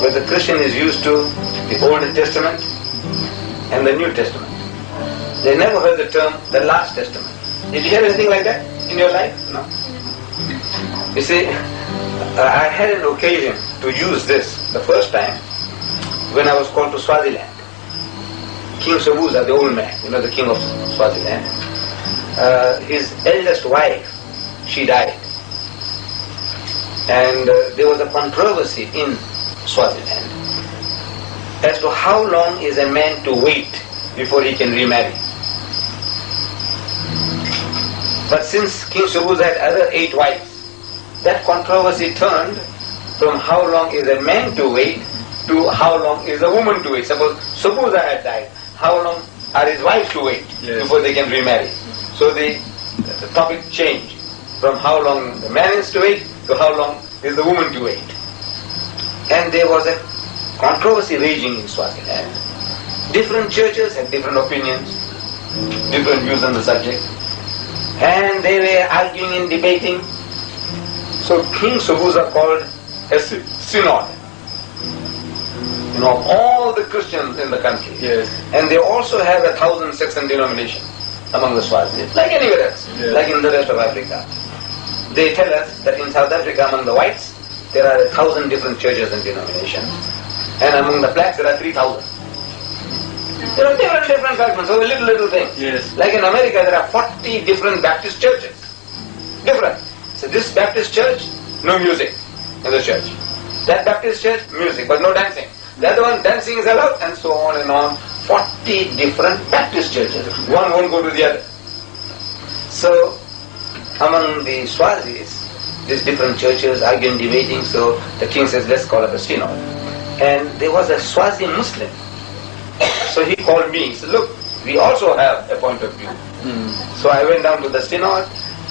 where the Christian is used to the Old Testament and the New Testament. They never heard the term the Last Testament. Did you hear anything like that in your life? No. You see, I had an occasion to use this the first time when I was called to Swaziland. King Sobuza, the old man, the king of Swaziland, his eldest wife, she died. And there was a controversy in Swaziland as to how long is a man to wait before he can remarry. But since King Sobuza had other 8 wives, that controversy turned from how long is a man to wait to how long is a woman to wait. Suppose Sobuza had died, how long are his wives to wait before they can remarry? So the topic changed from how long the man is to wait to how long is the woman to wait. And there was a controversy raging in Swaziland. Different churches had different opinions, different views on the subject, and they were arguing and debating. So King Sobuza called a synod, all the Christians in the country. Yes. And they also have 1,000 sects and denominations among the Swazis, like anywhere else, like in the rest of Africa. They tell us that in South Africa, among the whites, there are 1,000 different churches and denominations, and among the blacks there are 3,000. There are different fragments of a little thing. Yes. Like in America, there are 40 different Baptist churches. Different. So this Baptist church, no music in the church. That Baptist church, music, but no dancing. The other one, dancing is allowed, and so on and on. 40 different Baptist churches. One won't go to the other. So, among the Swazis, these different churches arguing, debating, so the king says, let's call up a synod. And there was a Swazi Muslim. So he called me, he said, look, we also have a point of view. So I went down to the synod.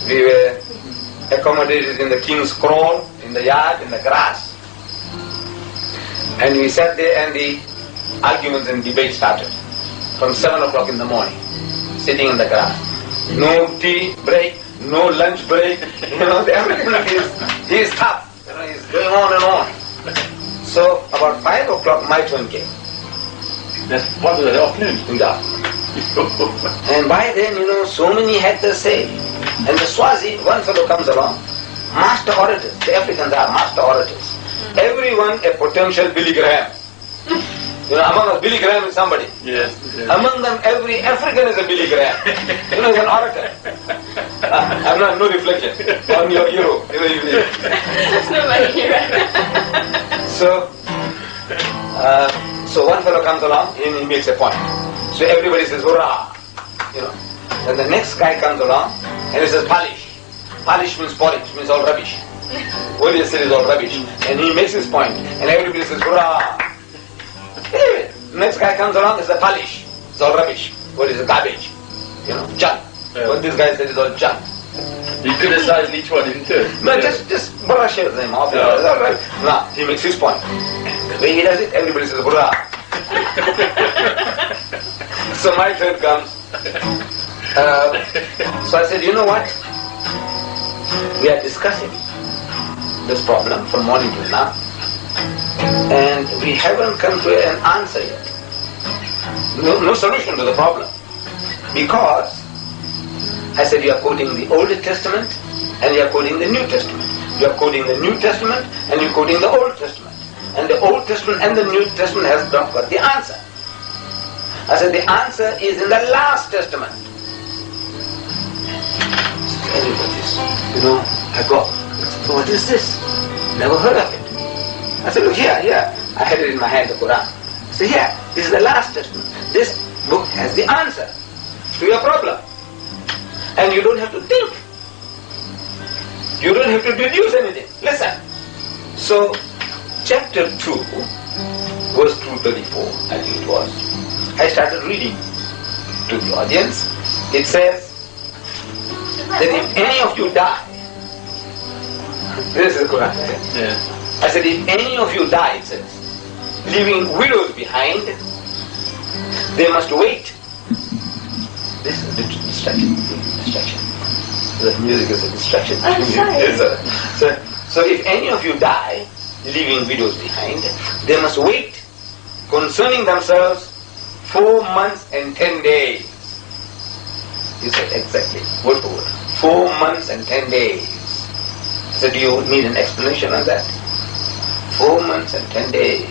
We were accommodated in the king's kraal, in the yard, in the grass. And we sat there and the arguments and debate started from 7 o'clock in the morning, sitting in the grass. No tea break, no lunch break. The American is tough. He's going on and on. So about 5 o'clock my turn came. That's part of the afternoon. In the afternoon. And by then, so many had their say. And the Swazi, one fellow comes along, master orators. The Africans are master orators. Everyone a potential Billy Graham. Among us, Billy Graham is somebody. Yes. Among them, every African is a Billy Graham. He's an orator. I'm not, no reflection on your hero. That's not my hero. So one fellow comes along and he makes a point. So everybody says, hurrah! Then the next guy comes along and he says, polish. Polish means porridge, means all rubbish. What he said is all rubbish. And he makes his point and everybody says, hurrah! Anyway, next guy comes along and says, polish. It's all rubbish. What is it? Garbage. Junk. What this guy said is all junk. You criticize each one in turn. No, just brush them off. It's all right. Now, he makes his point. The way he does it, everybody says, hurrah! So my turn comes. So I said, you know what? We are discussing this problem from morning till now, and we haven't come to an answer yet. No solution to the problem. Because, I said, you are quoting the Old Testament and you are quoting the New Testament. You are quoting the New Testament and you are quoting the Old Testament. And the Old Testament and the New Testament has not got the answer. I said, the answer is in the Last Testament. Anybody's, I go, so what is this? Never heard of it. I said, look here. I had it in my hand, the Quran. I said, here, this is the Last Testament. This book has the answer to your problem. And you don't have to think. You don't have to deduce anything. Listen. So, chapter 2, verse 234, I think it was. I started reading to the audience. It says that if any of you die, this is the Quran. Yeah. I said, if any of you die, it says, leaving widows behind, they must wait. This is the distraction. The music is a distraction. I'm sorry. So if any of you die, leaving widows behind. They must wait concerning themselves 4 months and 10 days. He said exactly, word for word. 4 months and 10 days. I said, do you need an explanation on that? 4 months and 10 days.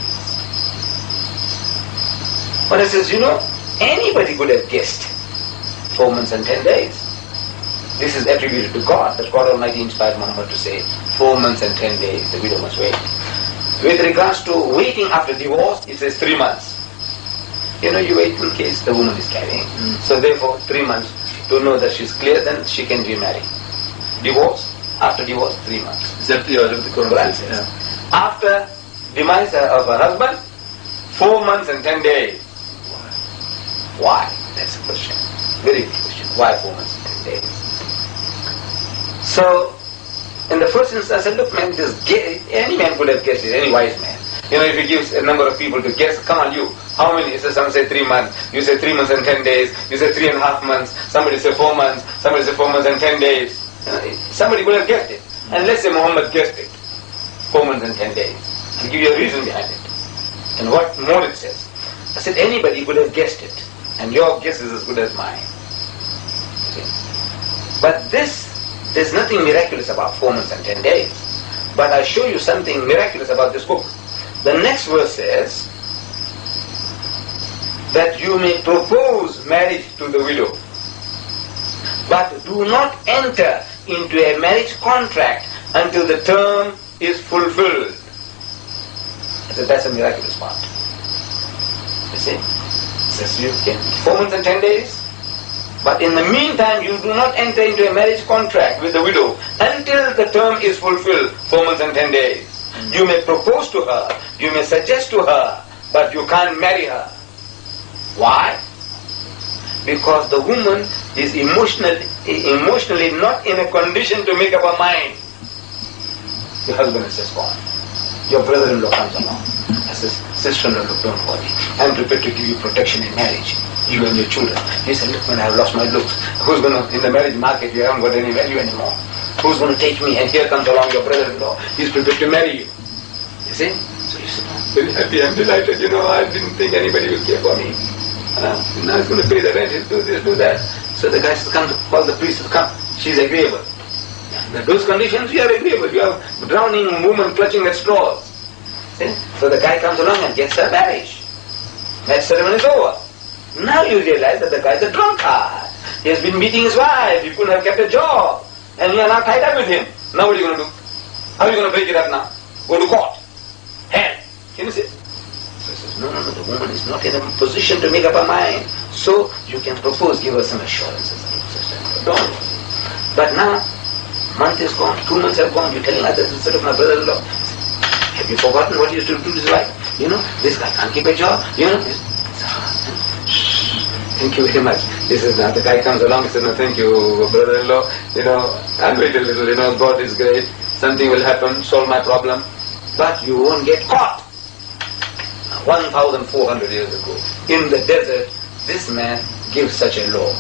But I says, anybody could have guessed 4 months and 10 days. This is attributed to God, that God Almighty inspired Muhammad to say 4 months and 10 days, the widow must wait. With regards to waiting after divorce, it says 3 months. You wait in case the woman is carrying. So therefore, 3 months to know that she's clear, then she can remarry. Divorce, after divorce, 3 months. Is that the Quran says? Yeah. After demise of her husband, 4 months and 10 days. Why? That's the question. Very good question. Why 4 months and 10 days? So, in the first instance, I said, look man, any man could have guessed it, any wise man. If he gives a number of people to guess, come on you, how many? So some say 3 months, you say 3 months and 10 days, you say 3.5 months, somebody say 4 months, somebody say 4 months and 10 days. Somebody could have guessed it. And let's say Muhammad guessed it, 4 months and 10 days. I'll give you a reason behind it. And what more it says. I said anybody could have guessed it, and your guess is as good as mine. See? But there's nothing miraculous about 4 months and 10 days. But I show you something miraculous about this book. The next verse says that you may propose marriage to the widow, but do not enter into a marriage contract until the term is fulfilled. I said that's a miraculous part. You see? It says you can 4 months and 10 days. But in the meantime, you do not enter into a marriage contract with the widow until the term is fulfilled, 4 months and 10 days. You may propose to her, you may suggest to her, but you can't marry her. Why? Because the woman is emotionally not in a condition to make up her mind. Your husband is just gone. Your brother-in-law comes along. I says, sister-in-law, look, don't worry. I'm prepared to give you protection in marriage. You and your children. He said, look, man, I've lost my looks. Who's going to, in the marriage market, you haven't got any value anymore. Who's going to take me? And here comes along your brother-in-law. He's prepared to marry you. You see? So you said, I'm very happy, I'm delighted, I didn't think anybody would care for me. Now he's going to pay the rent, he'll do this, do that. So the guy says, come to call the priest to come. She's agreeable. Under those conditions, you are agreeable. You are a drowning woman clutching at straws. See? So the guy comes along and gets her marriage. That ceremony is over. Now you realize that the guy is a drunkard. He has been beating his wife. He couldn't have kept a job. And you are now tied up with him. Now what are you going to do? How are you going to break it up now? Go to court. Hell. Can you see? So he says, no, the woman is not in a position to make up her mind. So you can propose, give her some assurances. Don't worry. But now, month is gone, 2 months have gone, you're telling her that instead of my brother-in-law. Have you forgotten what he used to do to his wife? This guy can't keep a job. Thank you very much. This is now the guy comes along and says, no, thank you, brother-in-law. I'll wait a little, God is great. Something will happen, solve my problem. But you won't get caught. 1,400 years ago, in the desert, this man gives such a law.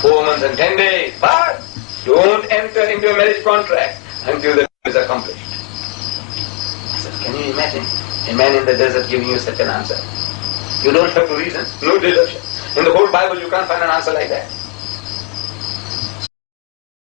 4 months and 10 days. But don't enter into a marriage contract until the is accomplished. I said, can you imagine a man in the desert giving you such an answer? You don't have to reason, no deduction. In the whole Bible you can't find an answer like that.